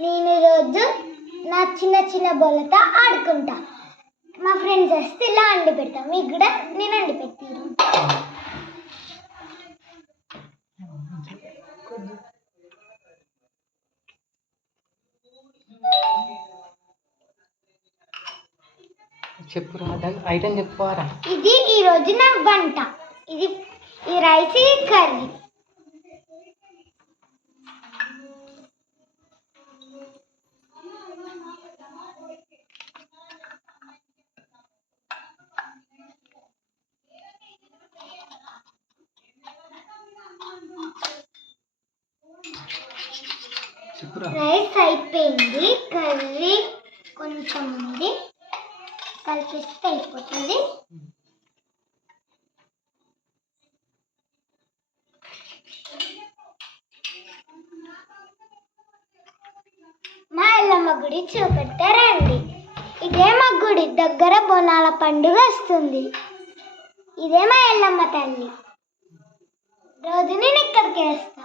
నేను ఈరోజు నా చిన్న చిన్న బోళ్ళతో ఆడుకుంటా. మా ఫ్రెండ్స్ వస్తే ఇలా అండి పెడతాం. మీకు కూడా నేను అండి పెట్టిరు. చెప్పురా, ఐటమ్ చెప్పుకోరా. ఇది ఈరోజు నా వంట. ఇది ఈ రైస్, ఈ కర్రీ. రైస్ అయిపోయింది, కర్రీ కొంచెం ఉంది, కలిపిస్తే అయిపోతుంది. మా ఎల్లమ్మ గుడి చూపెట్టారండి. ఇదే మా గుడి దగ్గర బోనాల పండుగ వస్తుంది. ఇదే మా ఎల్లమ్మ తల్లి. రోజు నేను ఇక్కడికి వేస్తాను.